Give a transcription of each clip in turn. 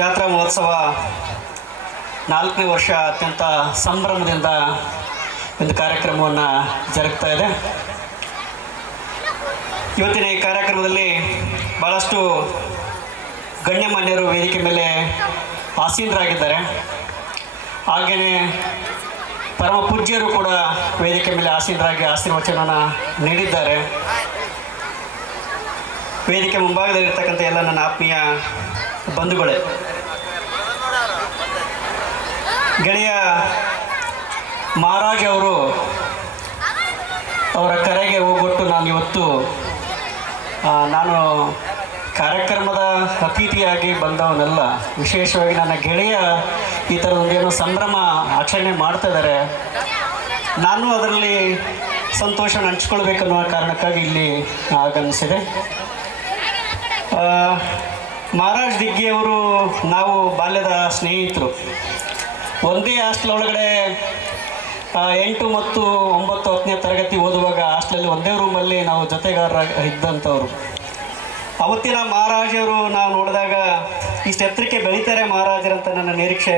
ಜಾತ್ರಾ ಮಹೋತ್ಸವ 4ನೇ ವರ್ಷ ಅತ್ಯಂತ ಸಂಭ್ರಮದಿಂದ ಒಂದು ಕಾರ್ಯಕ್ರಮವನ್ನು ಜರುಗ್ತಾ ಇದೆ. ಇವತ್ತಿನ ಈ ಕಾರ್ಯಕ್ರಮದಲ್ಲಿ ಭಾಳಷ್ಟು ಗಣ್ಯಮಾನ್ಯರು ವೇದಿಕೆ ಮೇಲೆ ಆಸೀನರಾಗಿದ್ದಾರೆ. ಹಾಗೆಯೇ ಪರಮ ಪೂಜ್ಯರು ಕೂಡ ವೇದಿಕೆ ಮೇಲೆ ಆಸೀನರಾಗಿ ಆಶೀರ್ವಚನವನ್ನು ನೀಡಿದ್ದಾರೆ. ವೇದಿಕೆ ಮುಂಭಾಗದಲ್ಲಿರ್ತಕ್ಕಂಥ ಎಲ್ಲ ನನ್ನ ಆತ್ಮೀಯ ಬಂಧುಗಳೇ, ಗೆಳೆಯ ಮಹಾರಾಜ್ ಅವರು ಅವರ ಕರೆಗೆ ಹೋಗೊಟ್ಟು ನಾನು ಕಾರ್ಯಕ್ರಮದ ಅತಿಥಿಯಾಗಿ ಬಂದವನಲ್ಲ. ವಿಶೇಷವಾಗಿ ನನ್ನ ಗೆಳೆಯ ಈ ಥರದೊಂದೇನೋ ಸಂಭ್ರಮ ಆಚರಣೆ ಮಾಡ್ತಾ ಇದ್ದಾರೆ. ನಾನು ಅದರಲ್ಲಿ ಸಂತೋಷವನ್ನು ಹಂಚ್ಕೊಳ್ಬೇಕನ್ನುವ ಕಾರಣಕ್ಕಾಗಿ ಇಲ್ಲಿ ಆಗಮಿಸಿದೆ. ಮಹಾರಾಜ್ ದಿಗ್ಗಿಯವರು ನಾವು ಬಾಲ್ಯದ ಸ್ನೇಹಿತರು. ಒಂದೇ ಹಾಸ್ಟೆಲ್ ಒಳಗಡೆ 8 ಮತ್ತು 9, 10ನೇ ತರಗತಿ ಓದುವಾಗ ಹಾಸ್ಟೆಲಲ್ಲಿ ಒಂದೇ ರೂಮಲ್ಲಿ ನಾವು ಜೊತೆಗಾರ ಇದ್ದಂಥವ್ರು. ಅವತ್ತಿನ ಮಹಾರಾಜರು ನಾವು ನೋಡಿದಾಗ ಇಷ್ಟು ಎತ್ತರಕ್ಕೆ ಬೆಳೀತಾರೆ ಮಹಾರಾಜರಂತ ನನ್ನ ನಿರೀಕ್ಷೆ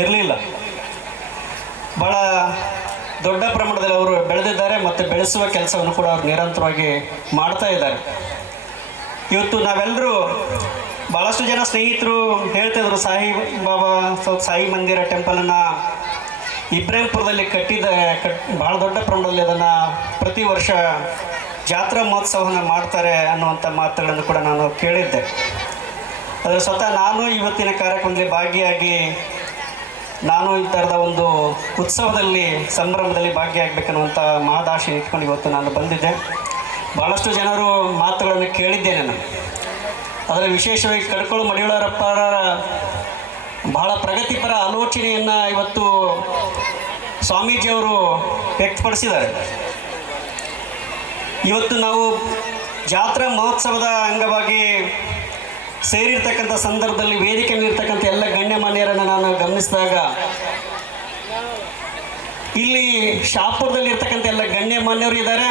ಇರಲಿಲ್ಲ. ಭಾಳ ದೊಡ್ಡ ಪ್ರಮಾಣದಲ್ಲಿ ಅವರು ಬೆಳೆದಿದ್ದಾರೆ ಮತ್ತು ಬೆಳೆಸುವ ಕೆಲಸವನ್ನು ಕೂಡ ಅವರು ನಿರಂತರವಾಗಿ ಮಾಡ್ತಾ ಇದ್ದಾರೆ. ಇವತ್ತು ನಾವೆಲ್ಲರೂ ಭಾಳಷ್ಟು ಜನ ಸ್ನೇಹಿತರು ಹೇಳ್ತಿದ್ರು, ಸಾಯಿ ಮಂದಿರ ಟೆಂಪಲನ್ನು ಇಬ್ರಾಹಿಂಪುರದಲ್ಲಿ ಭಾಳ ದೊಡ್ಡ ಪ್ರಮಾಣದಲ್ಲಿ ಅದನ್ನು ಪ್ರತಿ ವರ್ಷ ಜಾತ್ರಾ ಮಹೋತ್ಸವವನ್ನು ಮಾಡ್ತಾರೆ ಅನ್ನುವಂಥ ಮಾತುಗಳನ್ನು ಕೂಡ ನಾನು ಕೇಳಿದ್ದೆ. ಆದರೆ ಸ್ವತಃ ನಾನು ಇವತ್ತಿನ ಕಾರ್ಯಕ್ರಮದಲ್ಲಿ ಭಾಗಿಯಾಗಿ ನಾನು ಈ ಥರದ ಒಂದು ಉತ್ಸವದಲ್ಲಿ ಸಂಭ್ರಮದಲ್ಲಿ ಭಾಗಿಯಾಗಬೇಕನ್ನುವಂಥ ಮಹದಾಶೆ ಇಟ್ಕೊಂಡು ಇವತ್ತು ನಾನು ಬಂದಿದ್ದೆ. ಭಾಳಷ್ಟು ಜನರು ಮಾತುಗಳನ್ನು ಕೇಳಿದ್ದೇನೆ ನಾನು. ಅದರಲ್ಲಿ ವಿಶೇಷವಾಗಿ ಕಡ್ಕೊಳು ಮಡಿವಾಳರಪ್ಪರ ಬಹಳ ಪ್ರಗತಿಪರ ಆಲೋಚನೆಯನ್ನು ಇವತ್ತು ಸ್ವಾಮೀಜಿಯವರು ವ್ಯಕ್ತಪಡಿಸಿದ್ದಾರೆ. ಇವತ್ತು ನಾವು ಜಾತ್ರಾ ಮಹೋತ್ಸವದ ಅಂಗವಾಗಿ ಸೇರಿರ್ತಕ್ಕಂಥ ಸಂದರ್ಭದಲ್ಲಿ ವೇದಿಕೆ ಮೇಲಿರ್ತಕ್ಕಂಥ ಎಲ್ಲ ಗಣ್ಯಮಾನ್ಯರನ್ನು ನಾನು ಗಮನಿಸಿದಾಗ ಇಲ್ಲಿ ಶಾಪುರದಲ್ಲಿ ಇರ್ತಕ್ಕಂಥ ಎಲ್ಲ ಗಣ್ಯಮಾನ್ಯರು ಇದ್ದಾರೆ.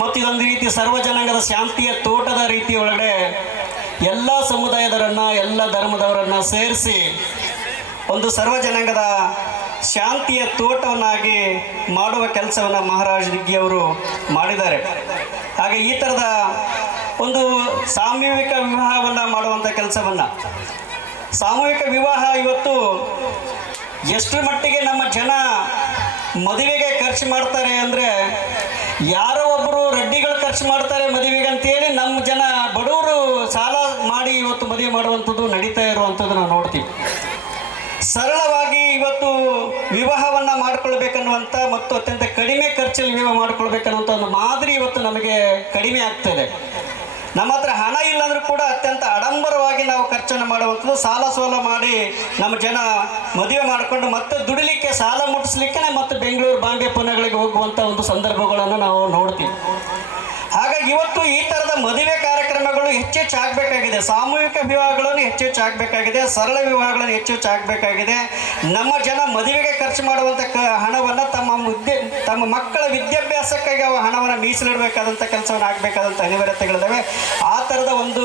ಮತ್ತು ಇದೊಂದು ರೀತಿ ಸರ್ವಜನಾಂಗದ ಶಾಂತಿಯ ತೋಟದ ರೀತಿ ಒಳಗಡೆ ಎಲ್ಲ ಸಮುದಾಯದವರನ್ನು ಎಲ್ಲ ಧರ್ಮದವರನ್ನು ಸೇರಿಸಿ ಒಂದು ಸರ್ವಜನಾಂಗದ ಶಾಂತಿಯ ತೋಟವನ್ನಾಗಿ ಮಾಡುವ ಕೆಲಸವನ್ನು ಮಹಾರಾಜ್ ದಿಗ್ಗಿಯವರು ಮಾಡಿದ್ದಾರೆ. ಹಾಗೆ ಈ ಥರದ ಒಂದು ಸಾಮೂಹಿಕ ವಿವಾಹವನ್ನು ಮಾಡುವಂಥ ಕೆಲಸವನ್ನು, ಸಾಮೂಹಿಕ ವಿವಾಹ ಇವತ್ತು ಎಷ್ಟರ ಮಟ್ಟಿಗೆ ನಮ್ಮ ಜನ ಮದುವೆಗೆ ಖರ್ಚು ಮಾಡ್ತಾರೆ ಅಂದರೆ, ಯಾರೋ ಒಬ್ಬರು ರೆಡ್ಡಿಗಳು ಖರ್ಚು ಮಾಡ್ತಾರೆ ಮದುವೆಗೆ ಅಂತೇಳಿ ನಮ್ಮ ಜನ ಬಡವರು ಸಾಲ ಮಾಡಿ ಇವತ್ತು ಮದುವೆ ಮಾಡುವಂಥದ್ದು ನಡೀತಾ ಇರುವಂಥದ್ದು ನಾವು ನೋಡ್ತೀವಿ. ಸರಳವಾಗಿ ಇವತ್ತು ವಿವಾಹವನ್ನು ಮಾಡಿಕೊಳ್ಬೇಕನ್ನುವಂಥ ಮತ್ತು ಅತ್ಯಂತ ಕಡಿಮೆ ಖರ್ಚಲ್ಲಿ ವಿವಾಹ ಮಾಡಿಕೊಳ್ಬೇಕನ್ನುವಂಥ ಒಂದು ಮಾದರಿ ಇವತ್ತು ನಮಗೆ ಕಡಿಮೆ ಆಗ್ತಾಯಿದೆ. ನಮ್ಮ ಹತ್ರ ಹಣ ಇಲ್ಲಾಂದ್ರೂ ಕೂಡ ಅತ್ಯಂತ ಆಡಂಬರವಾಗಿ ನಾವು ಖರ್ಚನ್ನು ಮಾಡುವಂಥದ್ದು, ಸಾಲ ಸೋಲ ಮಾಡಿ ನಮ್ಮ ಜನ ಮದುವೆ ಮಾಡಿಕೊಂಡು ಮತ್ತೆ ದುಡಿಲಿಕ್ಕೆ ಸಾಲ ಮುಟ್ಟಿಸ್ಲಿಕ್ಕೆ ಮತ್ತು ಬೆಂಗಳೂರು, ಬಾಂಬೆ, ಪುಣೆಗಳಿಗೆ ಹೋಗುವಂಥ ಒಂದು ಸಂದರ್ಭಗಳನ್ನು ನಾವು ನೋಡ್ತೀವಿ. ಹಾಗಾಗಿ ಇವತ್ತು ಈ ಥರದ ಮದುವೆ ಕಾರ್ಯಕ್ರಮಗಳು ಹೆಚ್ಚೆಚ್ಚಾಗಬೇಕಾಗಿದೆ. ಸಾಮೂಹಿಕ ವಿವಾಹಗಳನ್ನು ಹೆಚ್ಚೆಚ್ಚಾಗಬೇಕಾಗಿದೆ. ಸರಳ ವಿವಾಹಗಳನ್ನು ಹೆಚ್ಚೆಚ್ಚಾಗಬೇಕಾಗಿದೆ. ನಮ್ಮ ಜನ ಮದುವೆಗೆ ಖರ್ಚು ಮಾಡುವಂಥ ಹಣವನ್ನು ತಮ್ಮ ಮಕ್ಕಳ ವಿದ್ಯಾಭ್ಯಾಸಕ್ಕಾಗಿ ಅವ ಹಣವನ್ನು ಮೀಸಲಿಡಬೇಕಾದಂಥ ಕೆಲಸವನ್ನು ಆಗಬೇಕಾದಂಥ ಅನಿವಾರ್ಯತೆಗಳಿದ್ದಾವೆ. ಆ ಥರದ ಒಂದು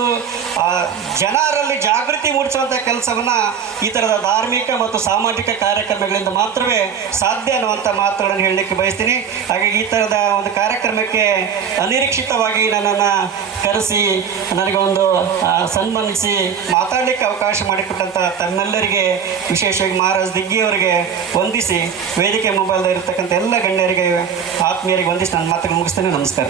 ಜನರಲ್ಲಿ ಜಾಗೃತಿ ಮೂಡಿಸುವಂಥ ಕೆಲಸವನ್ನು ಈ ಥರದ ಧಾರ್ಮಿಕ ಮತ್ತು ಸಾಮಾಜಿಕ ಕಾರ್ಯಕ್ರಮಗಳಿಂದ ಮಾತ್ರವೇ ಸಾಧ್ಯ ಅನ್ನುವಂಥ ಮಾತುಗಳನ್ನು ಹೇಳಲಿಕ್ಕೆ ಬಯಸ್ತೀನಿ. ಹಾಗಾಗಿ ಈ ಥರದ ಒಂದು ಕಾರ್ಯಕ್ರಮಕ್ಕೆ ಅನಿರೀಕ್ಷಿತವಾಗಿ ನನ್ನನ್ನು ಕರೆಸಿ ನನಗೆ ಒಂದು ಸನ್ಮಾನಿಸಿ ಮಾತಾಡಲಿಕ್ಕೆ ಅವಕಾಶ ಮಾಡಿಕೊಟ್ಟಂಥ ತಮ್ಮೆಲ್ಲರಿಗೆ, ವಿಶೇಷವಾಗಿ ಮಹಾರಾಜ್ ದಿಗ್ಗಿಯವರಿಗೆ ವಂದಿಸಿ, ವೇದಿಕೆ ಮೊಬೈಲ್ದಾಗಿರ್ತಕ್ಕಂಥ ಎಲ್ಲ ಗಣ್ಯರಿಗೆ, ಆತ್ಮೀಯರಿಗೆ ವಂದಿಸಿ ನನ್ನ ಮಾತುಗಳು ಮುಗಿಸ್ತೇನೆ. ನಮಸ್ಕಾರ.